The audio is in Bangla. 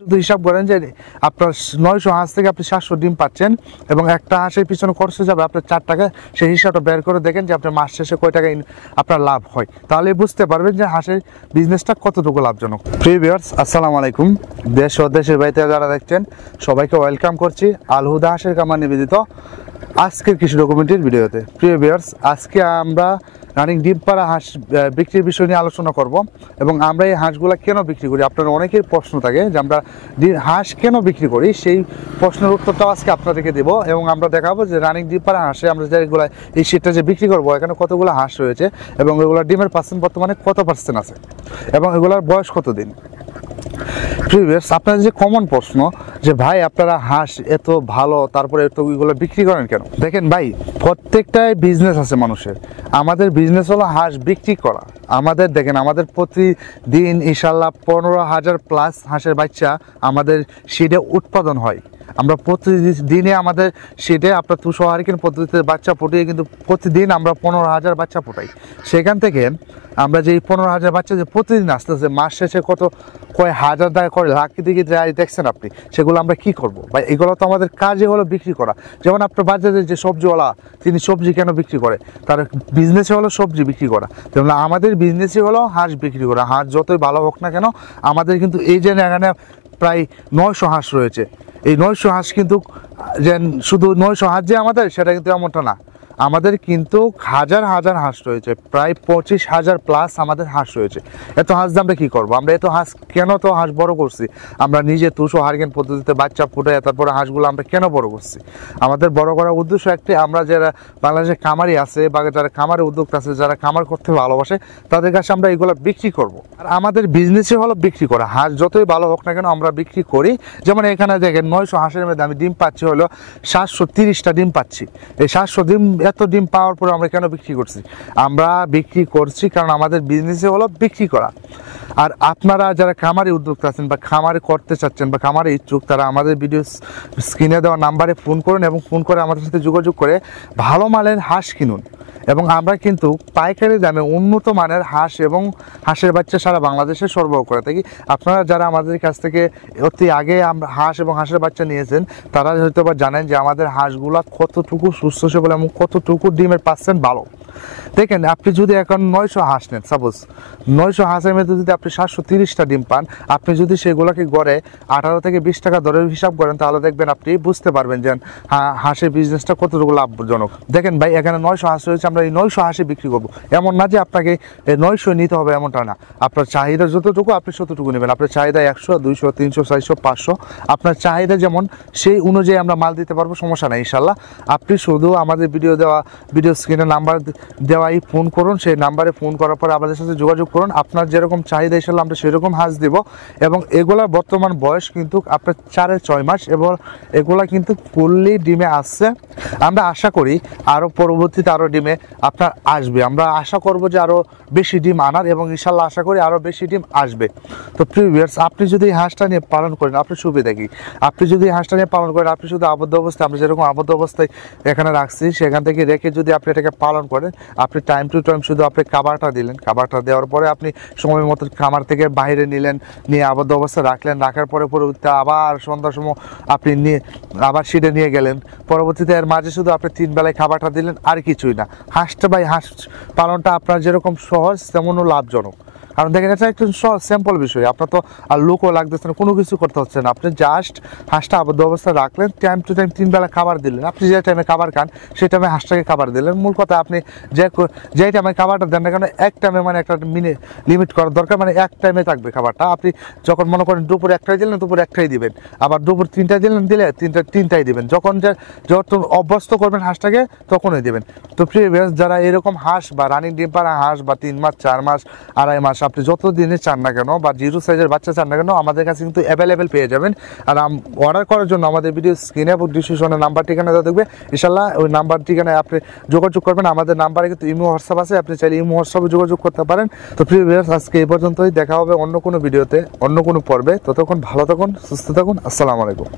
শুধু হিসাব করেন যে আপনার 900 হাঁস থেকে আপনি 700 ডিম পাচ্ছেন এবং একটা হাঁসের পিছনে খরচ যাবে আপনার 4 টাকা। সেই হিসাবটা বের করে দেখেন যে আপনার মাস শেষে কয় টাকা আপনার লাভ হয়, তাহলে বুঝতে পারবেন যে হাঁসের বিজনেসটা কতটুকু লাভজনক। প্রিয় ভিউয়ার্স, আসসালামু আলাইকুম। দেশ ও দেশের বাইরে যারা দেখছেন সবাইকে ওয়েলকাম করছি আল হুদা হাঁসের খামার নিবেদিত আজকের কৃষি ডকুমেন্টারির ভিডিওতে। প্রিয় ভিউয়ার্স, আজকে আমরা রানিং ডিম পাড়া হাঁস বিক্রির বিষয় নিয়ে আলোচনা করব এবং আমরা এই হাঁসগুলো কেন বিক্রি করি। আপনার অনেকের প্রশ্ন থাকে যে আমরা হাঁস কেন বিক্রি করি, সেই প্রশ্নের উত্তরটাও আজকে আপনাদেরকে দেবো এবং আমরা দেখাবো যে রানিং ডিম পাড়া হাঁসে আমরা যেগুলো এই শীতটা যে বিক্রি করবো এখানে কতগুলো হাঁস রয়েছে এবং এগুলোর ডিমের পার্সেন্ট বর্তমানে কত পার্সেন্ট আছে এবং এগুলোর বয়স কতদিন। প্রিভিয়াস আপনাদের যে কমন প্রশ্ন যে ভাই আপনারা হাঁস এত ভালো তারপরে এত এগুলো বিক্রি করেন কেন। দেখেন ভাই, প্রত্যেকটাই বিজনেস আছে মানুষের। আমাদের বিজনেস হলো হাঁস বিক্রি করা। আমাদের দেখেন আমাদের প্রতিদিন ইনশাল্লাহ 15,000 প্লাস হাঁসের বাচ্চা আমাদের সিডে উৎপাদন হয়। আমরা প্রতিদিনে আমাদের সেটে আপনার 200 হারিকেন পদ্ধতিতে বাচ্চা ফুটিয়ে কিন্তু প্রতিদিন আমরা 15,000 বাচ্চা ফোটাই। সেখান থেকে আমরা যে 15,000 বাচ্চা যে প্রতিদিন আসতেছে মাস শেষে কয় হাজার টাকা করে লাখ দিকে যাই দেখছেন আপনি, সেগুলো আমরা কি করব বা এগুলো তো আমাদের কাজে হলো বিক্রি করা। যেমন আপনার বাজারে যে সবজিওয়ালা তিনি সবজি কেন বিক্রি করে, তার বিজনেসে হলো সবজি বিক্রি করা, তেমন আমাদের বিজনেসই হলো হাঁস বিক্রি করা। হাঁস যতই ভালো হোক না কেন আমাদের কিন্তু এই যে এখানে প্রায় 900 হাঁস রয়েছে। এই 900 হাঁস কিন্তু যে শুধু 900 হাঁস যে আমাদের সেটা কিন্তু এমনটা না, আমাদের কিন্তু হাজার হাজার হাঁস রয়েছে, প্রায় 25,000 প্লাস আমাদের হাঁস রয়েছে। এত হাঁস আমরা কী করবো? আমরা এত হাঁস কেন তো হাঁস বড় করছি? আমরা নিজে 200 হারিকেন পদ্ধতিতে বাচ্চা ফুটে তারপরে হাঁসগুলো আমরা কেন বড় করছি? আমাদের বড় করার উদ্দেশ্য একটি, আমরা যারা বাংলাদেশে খামারি আছে বা যারা খামারের উদ্যোক্তা আছে, যারা খামার করতে ভালোবাসে তাদের কাছে আমরা এগুলো বিক্রি করব। আর আমাদের বিজনেসই হলো বিক্রি করা। হাঁস যতই ভালো হোক না কেন আমরা বিক্রি করি। যেমন এখানে দেখেন 900 হাঁসের মধ্যে আমি ডিম পাচ্ছি হলো 730টা ডিম পাচ্ছি। এই 700 ডিম এত ডিম পাওয়ার পরে আমরা কেন বিক্রি করছি? আমরা বিক্রি করছি কারণ আমাদের বিজনেসে হলো বিক্রি করা। আর আপনারা যারা খামারে উদ্যোক্তা আছেন বা খামারে করতে চাচ্ছেন বা খামারে ইচ্ছুক, তারা আমাদের ভিডিও স্ক্রিনে দেওয়া নাম্বারে ফোন করুন এবং ফোন করে আমাদের সাথে যোগাযোগ করে ভালো মানের হাঁস কিনুন। এবং আমরা কিন্তু পাইকারি দামে উন্নত মানের হাঁস এবং হাঁসের বাচ্চা সারা বাংলাদেশে সরবরাহ করে থাকি। আপনারা যারা আমাদের কাছ থেকে অতি আগে আমরা হাঁস এবং হাঁসের বাচ্চা নিয়েছেন তারা হয়তো বা জানেন যে আমাদের হাঁসগুলা কতটুকু সুস্থ সবল এবং কতটুকু ডিমের পার্সেন্ট ভালো। দেখেন আপনি যদি এখন 900 হাঁস নেন, সাপোজ 900 হাঁসের মধ্যে যদি আপনি 730টা ডিম পান, আপনি যদি সেগুলোকে গড়ে 18 থেকে 20 টাকা দরের হিসাব করেন তাহলে দেখবেন আপনি বুঝতে পারবেন যে হাঁসের বিজনেসটা কতটুকু লাভজনক। দেখেন ভাই, এখানে 900 হাঁস রয়েছে, আমরা এই 900 হাঁসে বিক্রি করবো। এমন না যে আপনাকে 900 নিতে হবে, এমনটা না। আপনার চাহিদা যতটুকু আপনি ততটুকু নেবেন। আপনার চাহিদা 100, 200, 300, 400, 500 আপনার চাহিদা যেমন সেই অনুযায়ী আমরা মাল দিতে পারবো, সমস্যা নেই ইনশাল্লাহ। আপনি শুধু আমাদের ভিডিও স্ক্রিনে নাম্বার দেওয়াই ফোন করুন, সেই নাম্বারে ফোন করার পর আমাদের সাথে যোগাযোগ করুন। আপনার যেরকম চাহিদা ইনশাল্লাহ আমরা সেরকম হাঁস দেব। এবং এগুলার বর্তমান বয়স কিন্তু আপনার 4-6 মাস এবং এগুলা কিন্তু ফুললি ডিমে আসছে। আমরা আশা করি আরও পরবর্তীতে আরও ডিমে আপনার আসবে। আমরা আশা করব যে আরও বেশি ডিম আনার এবং ইনশাল্লাহ আশা করি আরও বেশি ডিম আসবে। তো প্রিভিয়ার্স, আপনি যদি হাঁসটা নিয়ে পালন করেন আপনার সুবিধা কি? আপনি যদি হাঁসটা নিয়ে পালন করেন, আপনি শুধু আবদ্ধ অবস্থায়, আমরা যেরকম আবদ্ধ অবস্থায় এখানে রাখছি সেখান থেকে রেখে যদি আপনি এটাকে পালন করেন, আপনি টাইম টু টাইম শুধু আপনি খাবারটা দিলেন, খাবারটা দেওয়ার পরে আপনি সময় মতো খামার থেকে বাইরে নিয়ে আবদ্ধ অবস্থায় রাখার পরে পরবর্তীতে আবার সন্ধ্যার সময় আপনি আবার সিডে নিয়ে গেলেন। পরবর্তীতে এর মাঝে শুধু আপনি 3 বেলায় খাবারটা দিলেন, আর কিছুই না। হাঁসটা হাঁস পালনটা আপনার যেরকম সহজ তেমনও লাভজনক। কারণ দেখেন এটা একটু সিম্পল বিষয়, আপনার তো আর লোকও লাগতেছে না, কোনো কিছু করতে হচ্ছে না। আপনি জাস্ট হাঁসটা আবদ্ধ অবস্থায় রাখলেন, টাইম টু টাইম 3 বেলা খাবার দিলেন। আপনি যে টাইমে খাবার খান সেই টাইমে হাঁসটাকে খাবার দিলেন। মূল কথা আপনি যে টাইমে খাবারটা দেন না কেন এক টাইমে মানে একটা লিমিট করার দরকার, মানে এক টাইমে থাকবে খাবারটা। আপনি যখন মনে করেন দুপুর 1টায় দিলেন দুপুর 1টায় দিবেন, আবার দুপুর 3টায় দিলে 3টায় দিবেন। যখন অভ্যস্ত করবেন হাঁসটাকে তখনই দেবেন। তো প্রিভিয়াস যারা এরকম হাঁস বা রানিং ডিম পাড়া হাঁস বা 3 মাস 4 মাস 2.5 মাস আপনি যত দিনে চান না কেন বা 0 সাইজের বাচ্চা চান না কেন আমাদের কাছে কিন্তু অ্যাভেলেবেল পেয়ে যাবেন। আর অর্ডার করার জন্য আমাদের ভিডিও স্ক্রিনে এবং ডিসক্রিপশনে নাম্বার ঠিকানা দেওয়া থাকবে, ইনশাল্লাহ ওই নাম্বার ঠিকানায় আপনি যোগাযোগ করবেন। আমাদের নাম্বারে কিন্তু ইমো হোয়াটসঅ্যাপ আছে, আপনি চাইলে ইমো হোয়াটসঅ্যাপে যোগাযোগ করতে পারেন। তো প্রিয় ভিউয়ার্স, আজকে এই পর্যন্তই। দেখা হবে অন্য কোনো ভিডিওতে, অন্য কোনো পর্বে। ততক্ষণ ভালো থাকুন, সুস্থ থাকুন। আসসালামু আলাইকুম।